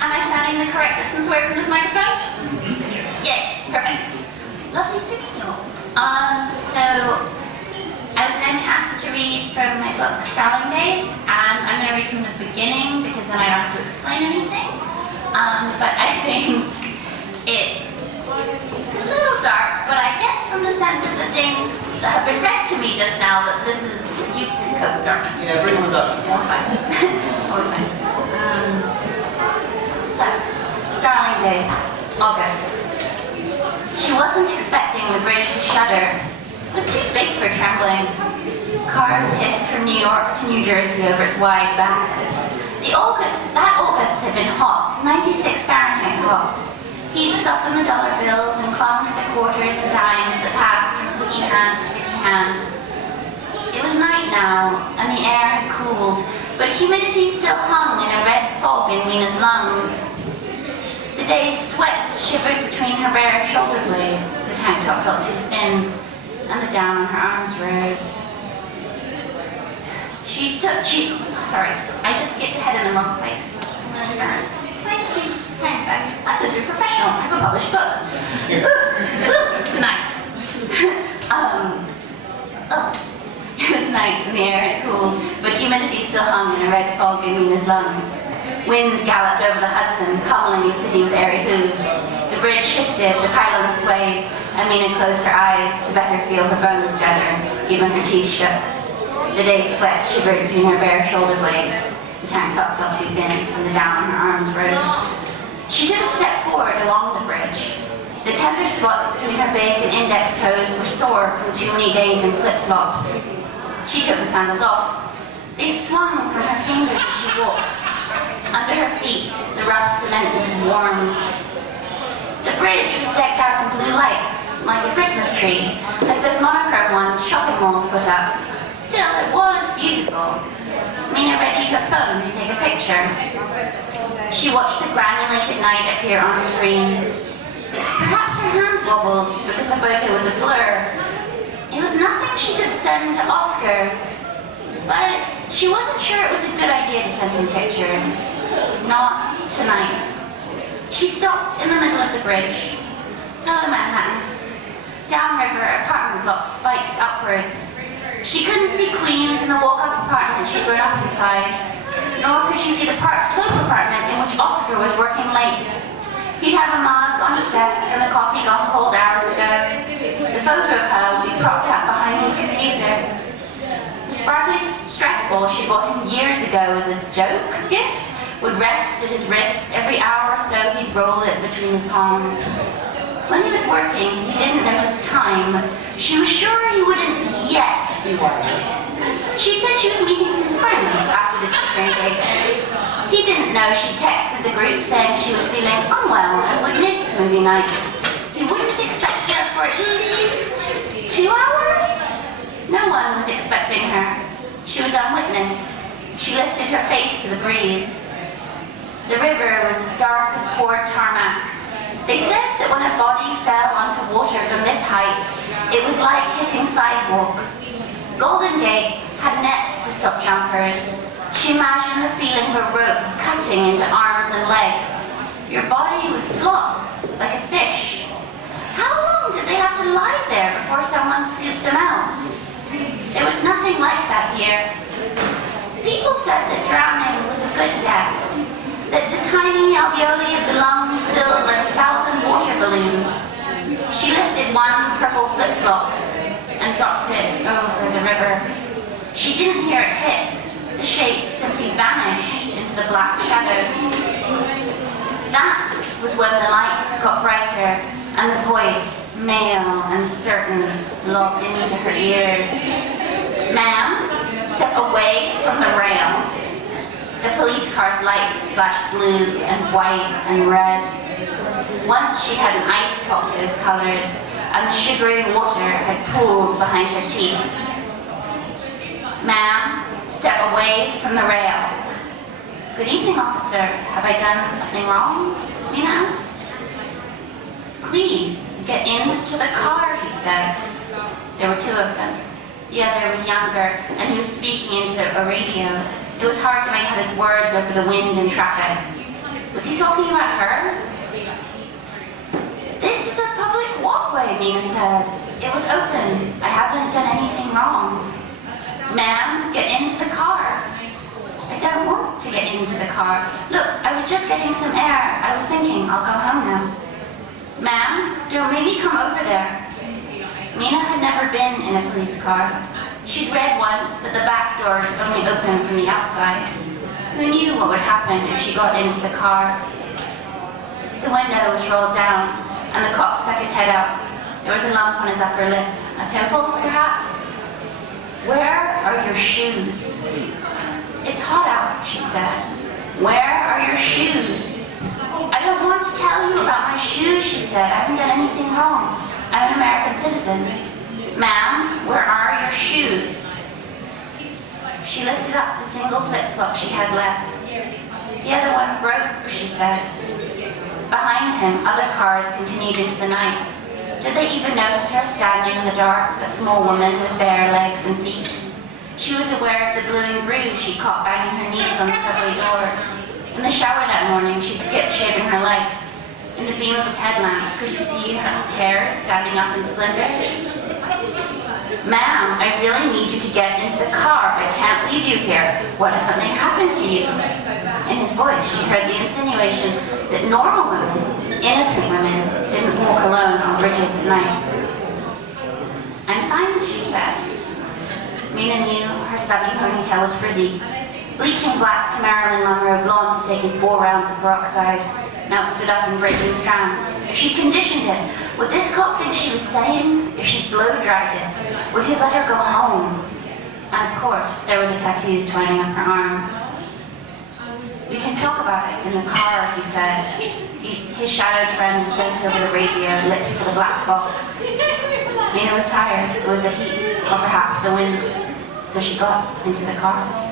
Am I standing the correct distance away from this microphone? Yes. Yay, perfect. Lovely to meet you. So I was kindly asked to read from my book, Starling Days, and I'm going to read from the beginning because then I don't have to explain anything. But I think it's a little dark, but I get from the sense of the things that have been read to me just now that this is, you can cope with darkness. Yeah, bring on the darkness. We're fine. We're fine. So, Starling Days, August. She wasn't expecting the bridge to shudder. It was too big for trembling. Cars hissed from New York to New Jersey over its wide back. That August had been hot, 96 Fahrenheit hot. He'd softened the dollar bills and clung to the quarters and dimes that passed from sticky hand to sticky hand. It was night now, and the air had cooled, but humidity still hung in a red fog in Mina's lungs. The day's sweat shivered between her bare shoulder blades. The tank top felt too thin, and the down on her arms rose. Sorry, I just skipped ahead in the wrong place. I'm really embarrassed. Can I just read? I'm supposed to be professional. I have a published book. Tonight. It was night and the air had cooled, but humidity still hung in a red fog in Mina's lungs. Wind galloped over the Hudson, pummeling the city with airy hooves. The bridge shifted, the pylons swayed, and Mina closed her eyes to better feel her bones judder. Even her teeth shook. The day's sweat shivered between her bare shoulder blades. The tank top felt too thin, and the down on her arms rose. She took a step forward along the bridge. The tender spots between her big and index toes were sore from too many days in flip-flops. She took the sandals off. They swung from her fingers as she walked. Under her feet, the rough cement was warm. The bridge was decked out in blue lights, like a Christmas tree, like those monochrome ones shopping malls put up. Still, it was beautiful. Mina readied her phone to take a picture. She watched the granulated night appear on the screen. Perhaps her hands wobbled because the photo was a blur. It was nothing she could send to Oscar, but she wasn't sure it was a good idea to send him pictures. Not tonight. She stopped in the middle of the bridge. Hello, Manhattan. Downriver, apartment blocks spiked upwards. She couldn't see Queens in the walk-up apartment she'd grown up inside, nor could she see the Park Slope apartment in which Oscar was working late. He'd have a mug on his desk and the coffee gone cold hours ago. The photo of her would be propped up behind his computer. The sparkly stress ball she bought him years ago as a joke gift would rest at his wrist. Every hour or so he'd roll it between his palms. When he was working, he didn't notice time. She was sure he wouldn't yet be worried. She said she was meeting some friends after the tutoring gig. He didn't know she texted the group saying she was feeling unwell and would miss movie night. He wouldn't expect her for at least 2 hours? No one was expecting her. She was unwitnessed. She lifted her face to the breeze. The river was as dark as poured tarmac. They said that when a body fell onto water from this height, it was like hitting sidewalk. Golden Gate had nets to stop jumpers. She imagined the feeling of a rope cutting into arms and legs. Your body would flop like a fish. How long did they have to lie there before someone scooped them out? There was nothing like that here. People said that drowning was a good death, that the tiny alveoli of the lungs filled like 1,000 water balloons. She lifted one purple flip-flop and dropped it over the river. She didn't hear it hit. The shape simply vanished into the black shadow. That was when the lights got brighter and the voice, male and certain, logged into her ears. Ma'am, step away from the rail. The police car's lights flashed blue and white and red. Once she had an ice pop of those colors, and the sugary water had pooled behind her teeth. Ma'am, step away from the rail. Good evening, officer. Have I done something wrong? Mina asked. Please, get into the car, he said. There were 2 of them. The other was younger, and he was speaking into a radio. It was hard to make out his words over the wind and traffic. Was he talking about her? This is a public walkway, Mina said. It was open. I haven't done anything wrong. Ma'am, get into the car. I don't want to get into the car. Look, I was just getting some air. I was thinking, I'll go home now. Ma'am, don't make me come over there. Mina had never been in a police car. She'd read once that the back doors only open from the outside. Who knew what would happen if she got into the car? The window was rolled down, and the cop stuck his head out. There was a lump on his upper lip. A pimple, perhaps? Where are your shoes? It's hot out, she said. Where are your shoes? I don't want to tell you about my shoes, she said. I haven't done anything wrong. I'm an American citizen. Ma'am, where are your shoes? She lifted up the single flip-flop she had left. The other one broke, she said. Behind him, other cars continued into the night. Did they even notice her standing in the dark, a small woman with bare legs and feet? She was aware of the blue and bruise she'd caught banging her knees on the subway door. In the shower that morning, she'd skipped shaving her legs. In the beam of his headlamps, could he see her hair standing up in splinters? Ma'am, I really need you to get into the car. I can't leave you here. What if something happened to you? In his voice, she heard the insinuation that normal women, innocent women, didn't walk alone on bridges at night. I'm fine, she said. Mina knew her stubby ponytail was frizzy. Bleaching black to Marilyn Monroe blonde had taken 4 rounds of peroxide. Now it stood up in breaking strands. If she'd conditioned it, would this cop think she was sane? If she'd blow-dried it, would he have let her go home? And of course, there were the tattoos twining up her arms. We can talk about it in the car, he said. His shadowed friend was bent over the radio, lipped to the black box. Mina was tired. It was the heat, or perhaps the wind. So she got into the car.